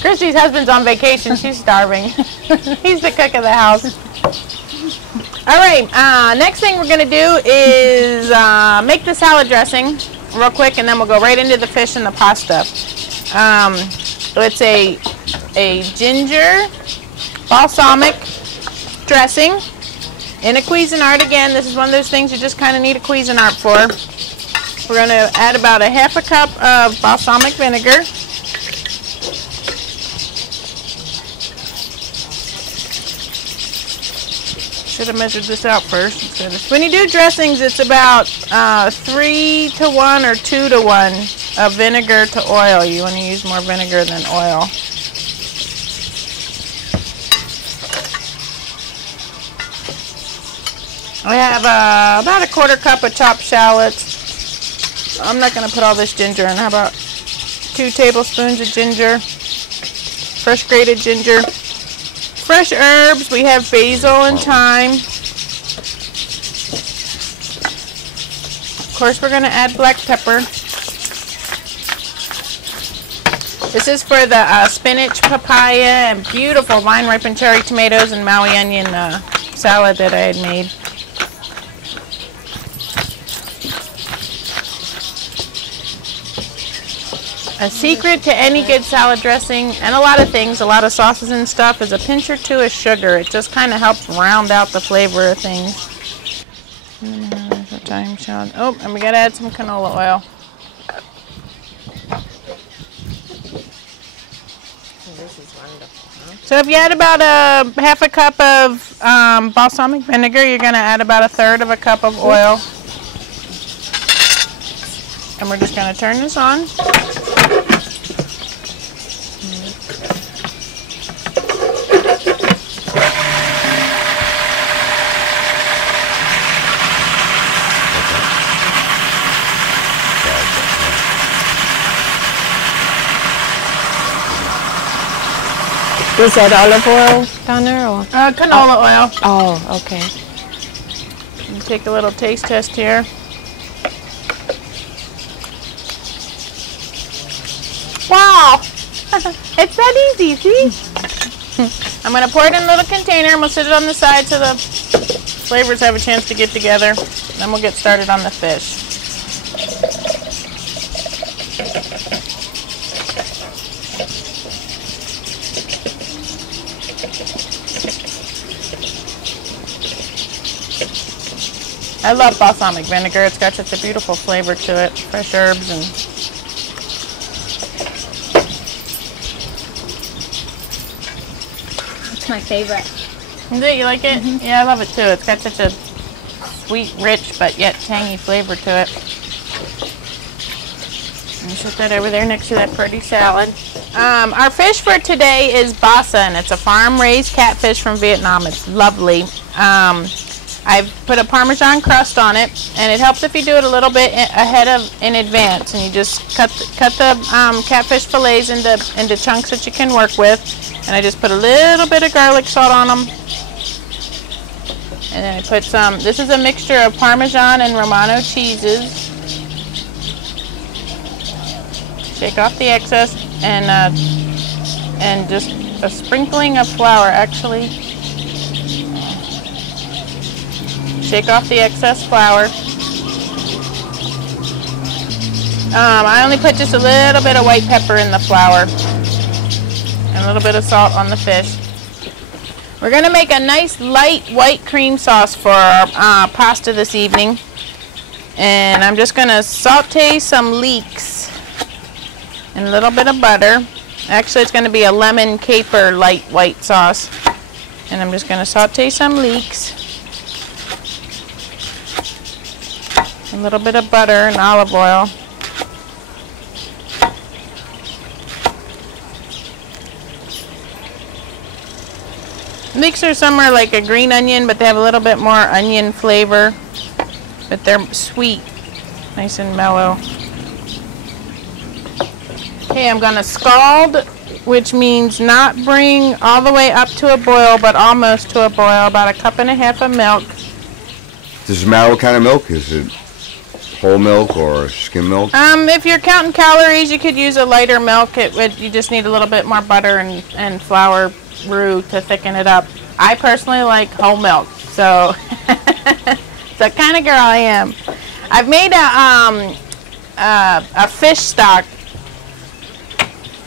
Christy's husband's on vacation. She's starving. He's the cook of the house. All right, next thing we're going to do is make the salad dressing real quick, and then we'll go right into the fish and the pasta. It's a ginger balsamic dressing in a Cuisinart. Again, this is one of those things you just kind of need a Cuisinart for. We're going to add about a half a cup of balsamic vinegar. Should have measured this out first. When you do dressings, it's about 3 to 1 or 2 to 1 of vinegar to oil. You want to use more vinegar than oil. I have about a quarter cup of chopped shallots. I'm not going to put all this ginger in. How about 2 tablespoons of ginger, fresh grated ginger. Fresh herbs, we have basil and thyme. Of course, we're going to add black pepper. This is for the spinach, papaya, and beautiful vine-ripened cherry tomatoes and Maui onion salad that I had made. A secret to any good salad dressing, and a lot of things, a lot of sauces and stuff, is a pinch or two of sugar. It just kind of helps round out the flavor of things. Oh, and we got to add some canola oil. This is wonderful. So if you add about a half a cup of balsamic vinegar, you're going to add about 1/3 of a cup of oil. And we're just going to turn this on. Was that olive oil, Donna, or? Canola oil. Oh, okay. Take a little taste test here. Wow! It's that easy, see? I'm going to pour it in a little container and we'll sit it on the side so the flavors have a chance to get together. Then we'll get started on the fish. I love balsamic vinegar. It's got such a beautiful flavor to it. Fresh herbs and My favorite. Is it? You like it? Mm-hmm. Yeah, I love it too. It's got such a sweet, rich, but yet tangy flavor to it. Let me set that over there next to that pretty salad. Our fish for today is basa, and it's a farm-raised catfish from Vietnam. It's lovely. I've put a Parmesan crust on it, and it helps if you do it a little bit in advance. And you just cut the catfish fillets into chunks that you can work with. And I just put a little bit of garlic salt on them. And then I put some, this is a mixture of Parmesan and Romano cheeses. Shake off the excess and just a sprinkling of flour actually. Shake off the excess flour. I only put just a little bit of white pepper in the flour. And a little bit of salt on the fish. We're going to make a nice light white cream sauce for our pasta this evening. And I'm just going to saute some leeks and a little bit of butter. Actually, it's going to be a lemon caper light white sauce. And I'm just going to saute some leeks. A little bit of butter and olive oil. Leeks are somewhere like a green onion, but they have a little bit more onion flavor. But they're sweet, nice and mellow. Okay, I'm going to scald, which means not bring all the way up to a boil, but almost to a boil. About 1.5 cups of milk. Does it matter what kind of milk? Is it whole milk or skim milk? If you're counting calories, you could use a lighter milk. You just need a little bit more butter and flour roux to thicken it up. I personally like whole milk, so it's the kind of girl I am. I've made a fish stock.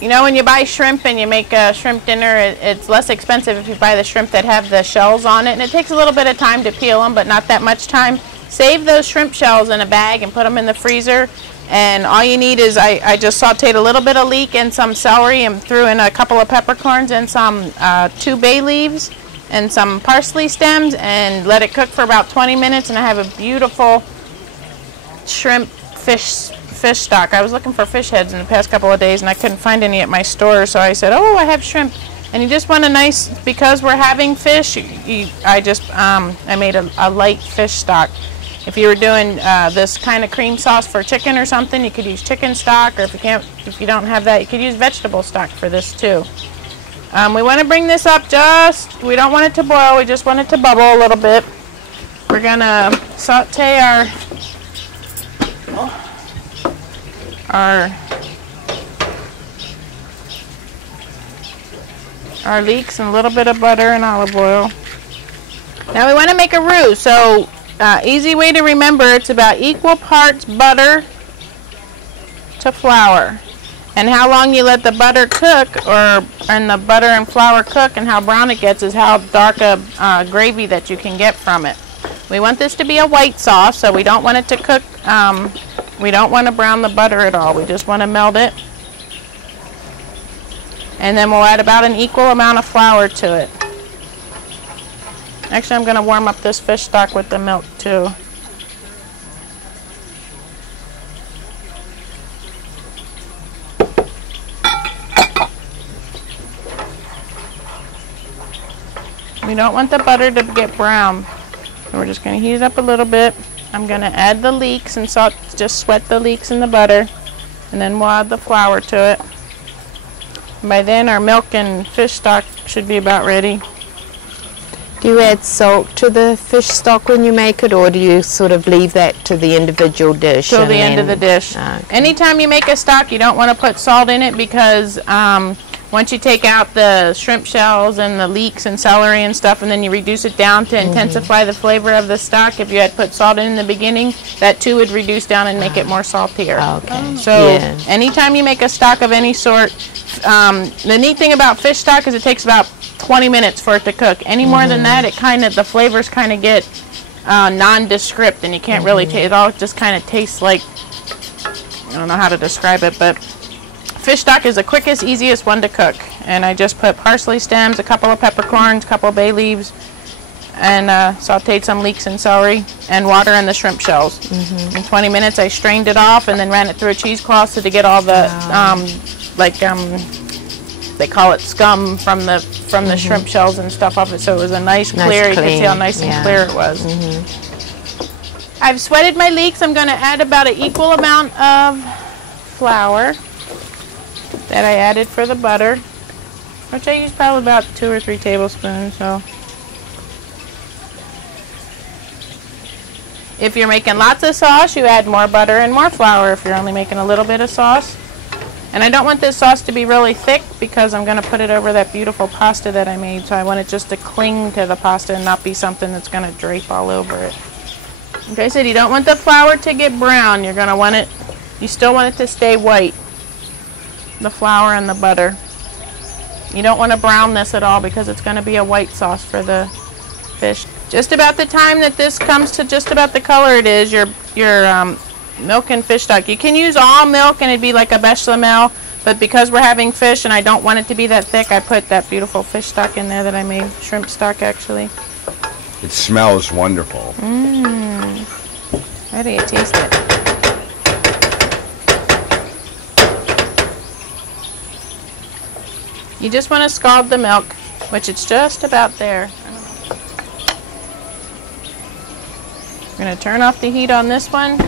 You know, when you buy shrimp and you make a shrimp dinner, it's less expensive if you buy the shrimp that have the shells on it, and it takes a little bit of time to peel them, but not that much time. Save those shrimp shells in a bag and put them in the freezer, and all you need is, I just sauteed a little bit of leek and some celery and threw in a couple of peppercorns and some 2 bay leaves and some parsley stems, and let it cook for about 20 minutes, and I have a beautiful shrimp fish stock. I was looking for fish heads in the past couple of days and I couldn't find any at my store, so I said, oh, I have shrimp. And you just want a nice, because we're having fish, I made a light fish stock. If you were doing this kind of cream sauce for chicken or something, you could use chicken stock, or if you don't have that, you could use vegetable stock for this too. We want to bring this up we don't want it to boil, we just want it to bubble a little bit. We're gonna saute our leeks and a little bit of butter and olive oil. Now we want to make a roux, so easy way to remember, it's about equal parts butter to flour. And how long you let the butter cook, and the butter and flour cook, and how brown it gets is how dark a gravy that you can get from it. We want this to be a white sauce, so we don't want it to cook, we don't want to brown the butter at all. We just want to melt it. And then we'll add about an equal amount of flour to it. Actually, I'm going to warm up this fish stock with the milk too. We don't want the butter to get brown. So we're just going to heat it up a little bit. I'm going to add the leeks and just sweat the leeks in the butter. And then we'll add the flour to it. By then our milk and fish stock should be about ready. Do you add salt to the fish stock when you make it, or do you sort of leave that to the individual dish? Till the end of the dish. Okay. Anytime you make a stock, you don't want to put salt in it, because once you take out the shrimp shells and the leeks and celery and stuff, and then you reduce it down to intensify the flavor of the stock, if you had put salt in the beginning, that too would reduce down and make it more saltier. Okay. So anytime you make a stock of any sort, the neat thing about fish stock is it takes about 20 minutes for it to cook. Any more than that, the flavors kind of get nondescript, and you can't really taste it. All just kind of tastes like, I don't know how to describe it, but fish stock is the quickest, easiest one to cook. And I just put parsley stems, a couple of peppercorns, a couple of bay leaves, and sauteed some leeks and celery, and water in the shrimp shells. In 20 minutes I strained it off and then ran it through a cheesecloth to get all the they call it scum from the shrimp shells and stuff off it, so it was a nice clear. You can see how nice and clear it was. I've sweated my leeks. I'm going to add about an equal amount of flour that I added for the butter, which I use probably about 2 or 3 tablespoons. So if you're making lots of sauce, you add more butter and more flour. If you're only making a little bit of sauce. And I don't want this sauce to be really thick, because I'm going to put it over that beautiful pasta that I made, so I want it just to cling to the pasta and not be something that's going to drape all over it. Like I said, you don't want the flour to get brown. You're going to want it, you still want it to stay white, the flour and the butter. You don't want to brown this at all, because it's going to be a white sauce for the fish. Just about the time that this comes to just about the color it is, your milk and fish stock. You can use all milk and it'd be like a bechamel, but because we're having fish and I don't want it to be that thick, I put that beautiful fish stock in there that I made, shrimp stock actually. It smells wonderful. How do you taste it? You just want to scald the milk, which it's just about there. We're going to turn off the heat on this one.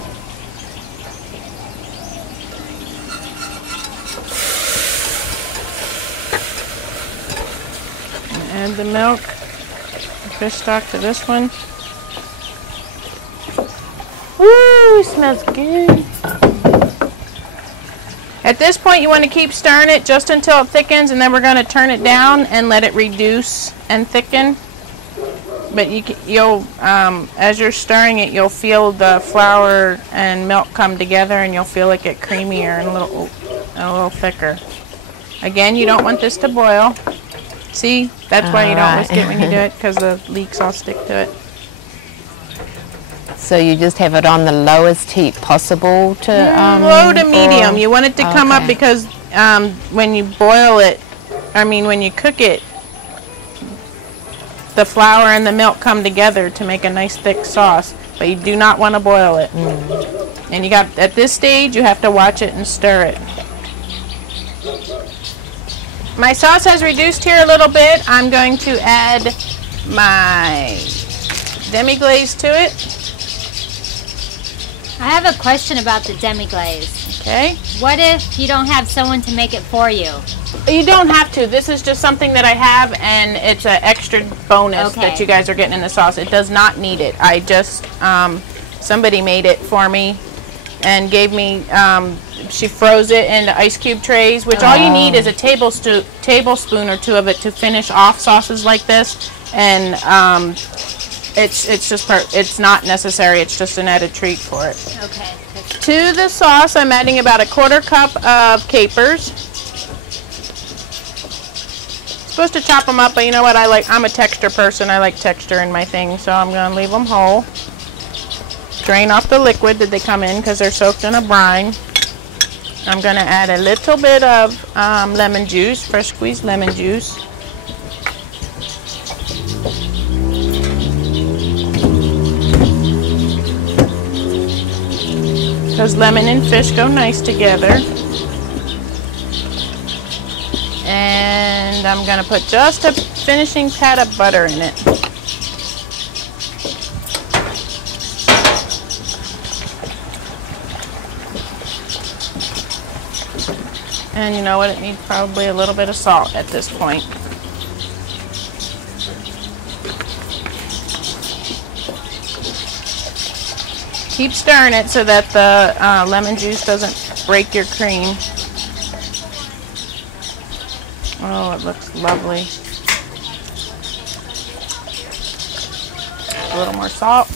Add the milk, the fish stock to this one. Woo! Ooh, it smells good. At this point, you want to keep stirring it just until it thickens, and then we're going to turn it down and let it reduce and thicken. But you'll, as you're stirring it, you'll feel the flour and milk come together, and you'll feel it get creamier and a little thicker. Again, you don't want this to boil. See, that's why you don't risk it when you do it, because the leeks all stick to it. So you just have it on the lowest heat possible to low to medium. You want it to come up because when you boil it, when you cook it, the flour and the milk come together to make a nice thick sauce. But you do not want to boil it. And at this stage, you have to watch it and stir it. My sauce has reduced here a little bit. I'm going to add my demi-glaze to it. I have a question about the demi-glaze. Okay. What if you don't have someone to make it for you? You don't have to. This is just something that I have, and it's an extra bonus that you guys are getting in the sauce. It does not need it. I just, somebody made it for me and gave me, she froze it into ice cube trays, which all you need is a tablespoon or two of it to finish off sauces like this. And it's not necessary. It's just an added treat for it. Okay. To the sauce, I'm adding about a 1/4 cup of capers. Supposed to chop them up, but you know what? I'm a texture person. I like texture in my thing, so I'm going to leave them whole. Drain off the liquid that they come in because they're soaked in a brine. I'm going to add a little bit of lemon juice, fresh squeezed lemon juice. Because lemon and fish go nice together. And I'm going to put just a finishing pat of butter in it. And you know what? It needs probably a little bit of salt at this point. Keep stirring it so that the lemon juice doesn't break your cream. Oh, it looks lovely. A little more salt.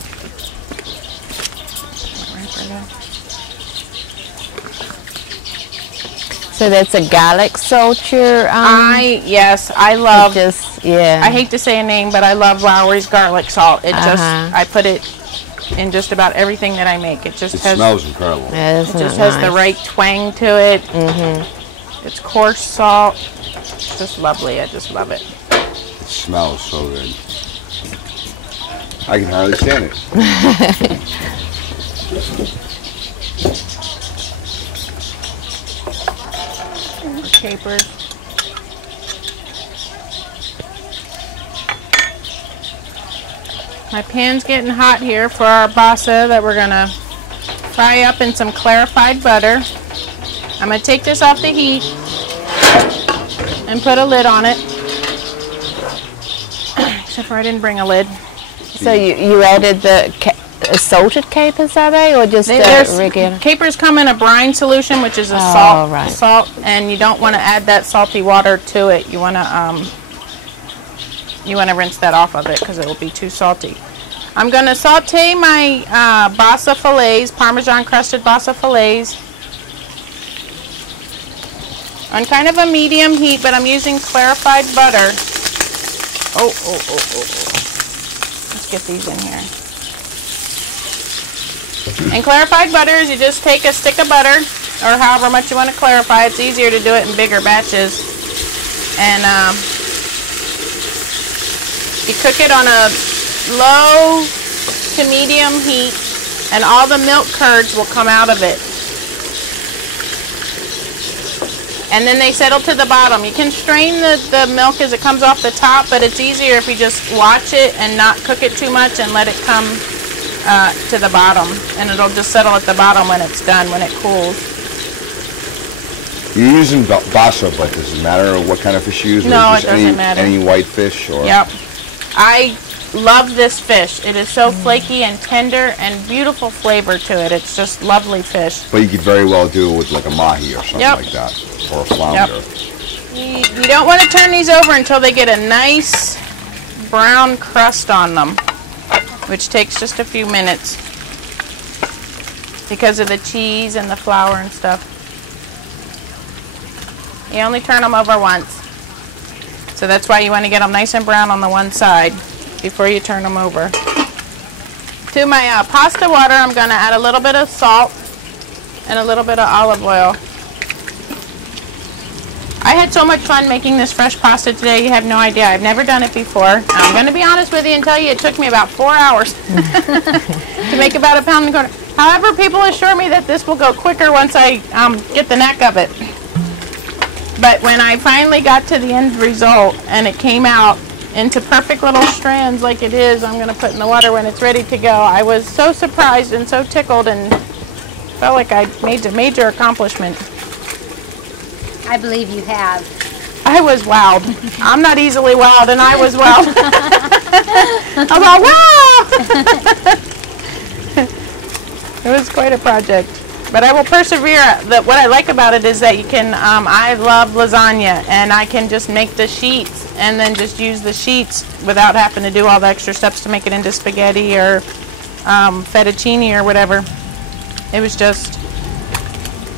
So that's a garlic salt you're yes, I love I hate to say a name, but I love Lowry's garlic salt. It I put it in just about everything that I make. It smells incredible. Yeah, it just has the right twang to it. It's coarse salt. It's just lovely. I just love it. It smells so good. I can hardly stand it. Capers. My pan's getting hot here for our basa that we're going to fry up in some clarified butter. I'm going to take this off the heat and put a lid on it. Except for I didn't bring a lid. So you added the salted capers, are they, or just regular? Capers come in a brine solution, which is a salt, and you don't want to add that salty water to it. You want to rinse that off of it because it will be too salty. I'm going to saute my basa fillets, Parmesan crusted basa fillets, on kind of a medium heat, but I'm using clarified butter. Oh. Let's get these in here. And clarified butter is you just take a stick of butter, or however much you want to clarify. It's easier to do it in bigger batches. And you cook it on a low to medium heat, and all the milk curds will come out of it. And then they settle to the bottom. You can strain the milk as it comes off the top, but it's easier if you just watch it and not cook it too much and let it come to the bottom. And it'll just settle at the bottom when it's done, when it cools. You're using basa, but does it matter what kind of fish you use? No, it doesn't matter. Any white fish? Or? Yep. love this fish. It is so flaky and tender and beautiful flavor to it. It's just lovely fish. But you could very well do it with like a mahi or something like that, or a flounder. You don't want to turn these over until they get a nice brown crust on them, which takes just a few minutes because of the cheese and the flour and stuff. You only turn them over once. So that's why you want to get them nice and brown on the one side before you turn them over. To my pasta water, I'm going to add a little bit of salt and a little bit of olive oil. I had so much fun making this fresh pasta today, you have no idea. I've never done it before. I'm going to be honest with you and tell you it took me about 4 hours to make about a pound and a quarter. However, people assure me that this will go quicker once I get the knack of it. But when I finally got to the end result and it came out into perfect little strands like it is, I'm going to put in the water when it's ready to go. I was so surprised and so tickled and felt like I made a major accomplishment. I believe you have. I was wowed. I'm not easily wowed, and I was wowed. I was like, wow! It was quite a project. But I will persevere. What I like about it is that you can, I love lasagna, and I can just make the sheets and then just use the sheets without having to do all the extra steps to make it into spaghetti or fettuccine or whatever. It was just,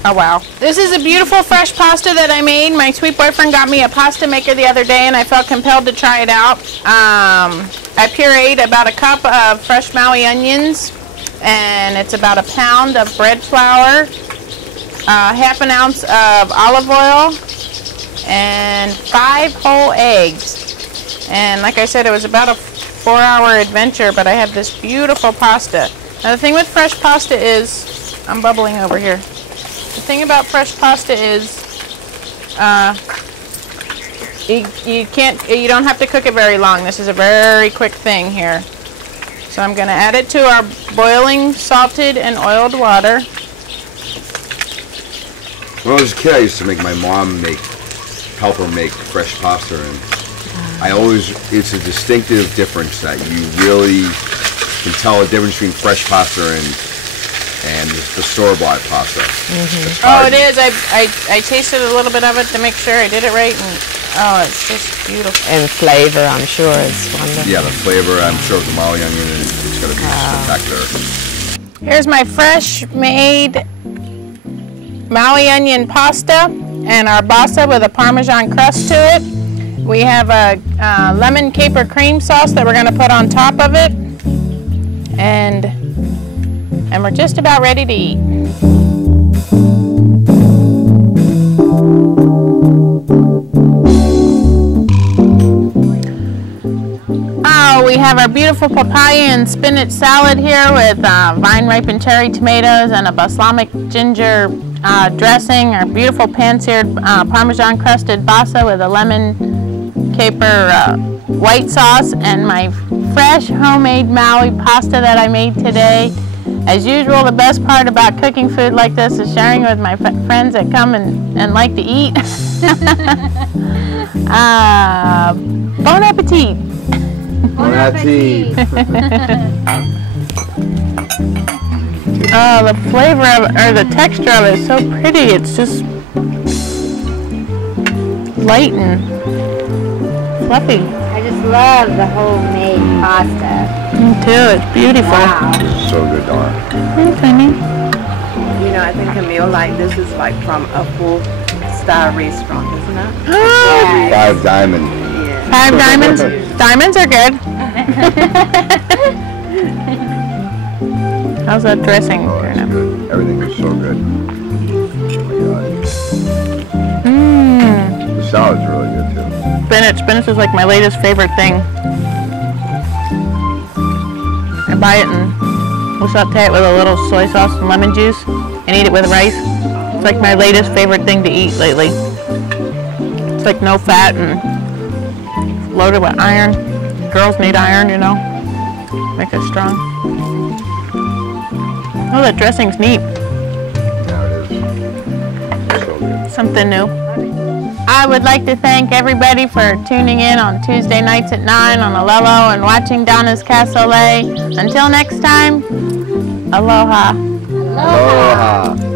oh wow. This is a beautiful fresh pasta that I made. My sweet boyfriend got me a pasta maker the other day and I felt compelled to try it out. I pureed about a cup of fresh Maui onions, and it's about a pound of bread flour, half an ounce of olive oil, and 5 whole eggs. And like I said, it was about a 4-hour adventure, but I have this beautiful pasta. Now the thing with fresh pasta is, I'm bubbling over here. The thing about fresh pasta is you don't have to cook it very long. This is a very quick thing here. So I'm going to add it to our boiling salted and oiled water. When I was a kid, I used to make my mom help her make fresh pasta, and it's a distinctive difference that you really can tell the difference between fresh pasta and the store-bought pasta. Oh, it is. I tasted a little bit of it to make sure I did it right, and oh, it's just beautiful. And flavor, I'm sure, is wonderful. Yeah, the flavor, I'm sure, of the Maui onion, it's going to be spectacular. Here's my fresh made Maui onion pasta and our basa with a Parmesan crust to it. We have a lemon caper cream sauce that we're going to put on top of it, and we're just about ready to eat. Oh, we have our beautiful papaya and spinach salad here with vine-ripened cherry tomatoes and a balsamic ginger dressing, our beautiful pan-seared Parmesan-crusted basa with a lemon caper white sauce, and my fresh homemade Maui pasta that I made today. As usual, the best part about cooking food like this is sharing with my friends that come and like to eat. Bon appetit! Bon appetit! Oh, the flavor of it, or the texture of it is so pretty. It's just light and fluffy. I just love the homemade pasta. Me too. It's beautiful. Wow. So good, Donna. Honey. You know, I think a meal like this is like from a full-star restaurant, isn't it? Oh, 5 Diamond. Yeah. 5 diamonds. Diamonds are good. How's that dressing? Oh, it's good. Everything is so good. Oh my God. The salad's really good too. Spinach is like my latest favorite thing. I buy it and we'll saute it with a little soy sauce and lemon juice and eat it with rice. It's like my latest favorite thing to eat lately. It's like no fat and loaded with iron. Girls need iron, you know. Make us strong. Oh, that dressing's neat. Yeah, it is. So good. Something new. I would like to thank everybody for tuning in on Tuesday nights at 9 on Alelo and watching Donna's Cassoulei. Until next time, aloha. Aloha.